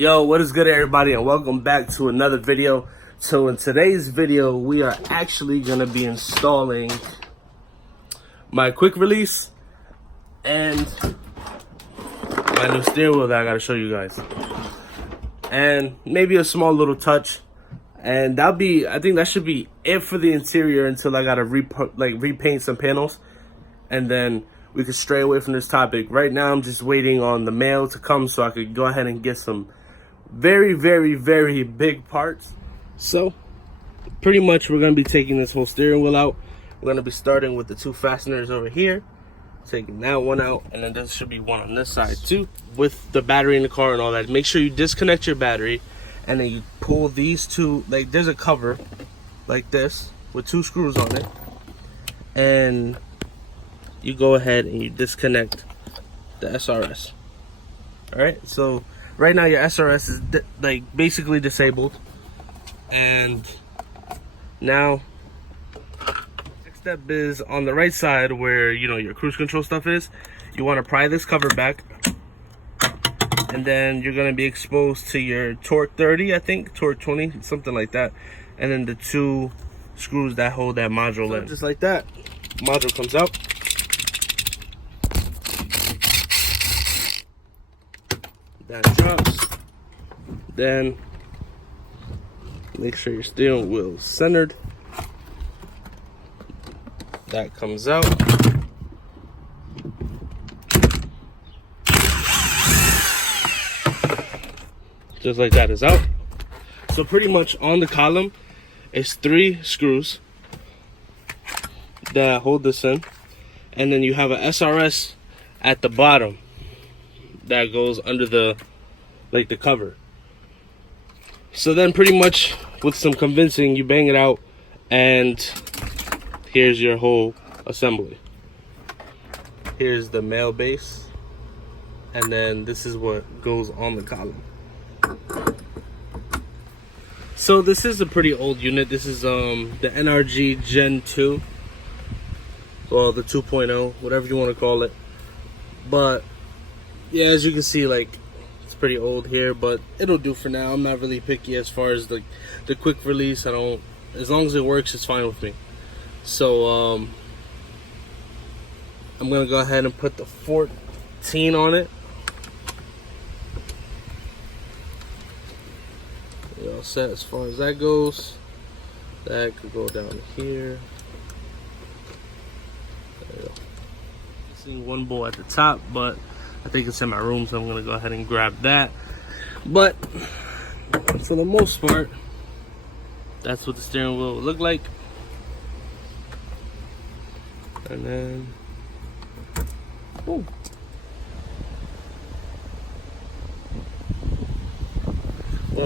Yo, what is good, everybody, and welcome back to another video. So in today's video, we are actually going to be installing my quick release and my new steering wheel that I got to show you guys, and maybe a small little touch. And I think that should be it for the interior until I got to repaint some panels, and then we could stray away from this topic. Right now, I'm just waiting on the mail to come so I could go ahead and get some very, very, very big parts. So pretty much we're going to be taking this whole steering wheel out. We're going to be starting with the two fasteners over here, taking that one out, and then there should be one on this side too, with the battery in the car and all that. Make sure you disconnect your battery, and then you pull these two, like there's a cover like this with two screws on it, and you go ahead and you disconnect the SRS. All right, so right now your SRS is basically disabled, and now next step is on the right side where your cruise control stuff is. You want to pry this cover back, and then you're going to be exposed to your torque 30, I think, torque 20, something like that, and then the two screws that hold that module in. Just like that, module comes out. That drops. Then make sure your steering wheel is centered. That comes out. Just like that is out. So pretty much on the column is 3 screws that hold this in, and then you have a SRS at the bottom that goes under the cover. So then pretty much with some convincing, you bang it out, and here's your whole assembly. Here's the male base, and then this is what goes on the column. So this is a pretty old unit. This is the NRG Gen 2, well, the 2.0, whatever you want to call it. But yeah, as you can see, it's pretty old here, but it'll do for now. I'm not really picky as far as the quick release. As long as it works, it's fine with me. So I'm gonna go ahead and put the 14 on it. We're all set as far as that goes. That could go down here. There you go. Missing one bolt at the top, but I think it's in my room, so I'm gonna go ahead and grab that. But for the most part, that's what the steering wheel will look like. And then, going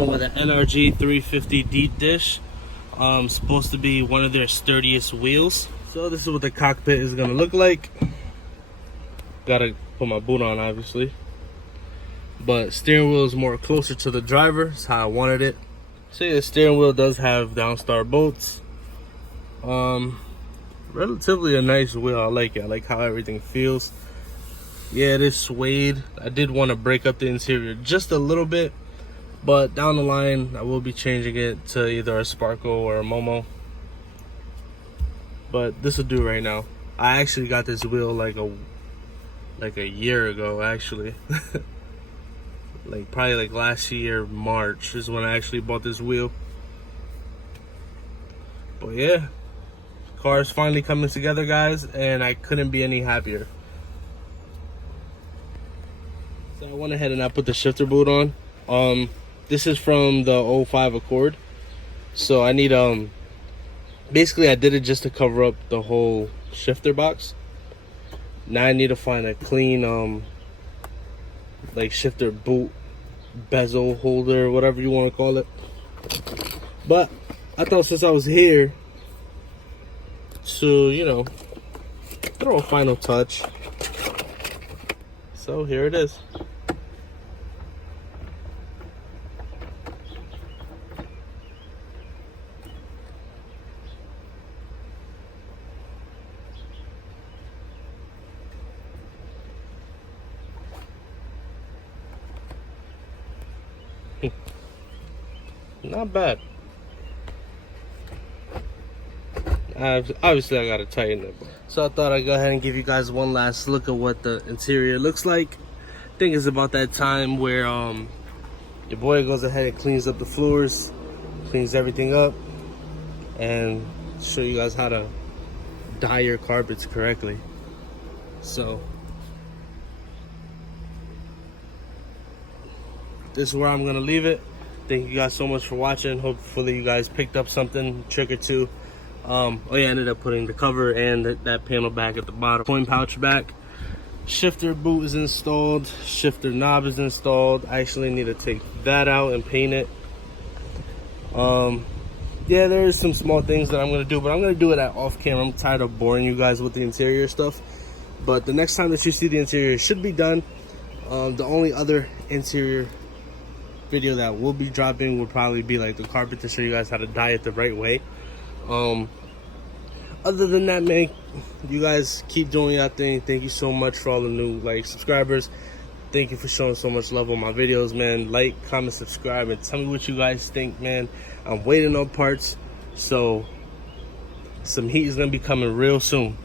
with an NRG 350 deep dish. Supposed to be one of their sturdiest wheels. So this is what the cockpit is gonna look like. Gotta put my boot on, obviously, but steering wheel is more closer to the driver. That's how I wanted it. So yeah, the steering wheel does have Downstar bolts. Relatively a nice wheel. I like it. I like how everything feels. Yeah, it is suede. I did want to break up the interior just a little bit, but down the line I will be changing it to either a Sparko or a Momo, but this will do right now. I actually got this wheel like a year ago, actually. Probably last year March is when I actually bought this wheel. But yeah, car is finally coming together, guys, and I couldn't be any happier. So I went ahead and I put the shifter boot on. This is from the 05 Accord. So I need basically I did it just to cover up the whole shifter box. Now I need to find a clean shifter boot bezel holder, whatever you want to call it. But I thought since I was here to throw a final touch, so here it is. Not bad. Obviously I gotta tighten it. So I thought I'd go ahead and give you guys one last look at what the interior looks like. I think it's about that time where your boy goes ahead and cleans up the floors, cleans everything up, and show you guys how to dye your carpets correctly. So this is where I'm gonna leave it. Thank you guys so much for watching. Hopefully you guys picked up something, trick or two. Oh yeah, I ended up putting the cover and that panel back at the bottom. Coin pouch back. Shifter boot is installed. Shifter knob is installed. I actually need to take that out and paint it. Yeah, there's some small things that I'm gonna do, but I'm gonna do it off camera. I'm tired of boring you guys with the interior stuff. But the next time that you see the interior, it should be done. The only other interior video that will be dropping will probably be like the carpet, to show you guys how to dye it the right way. Other than that, man, you guys keep doing your thing. Thank you so much for all the new subscribers. Thank you for showing so much love on my videos, man. Like, comment, subscribe, and tell me what you guys think, man. I'm waiting on parts, so some heat is gonna be coming real soon.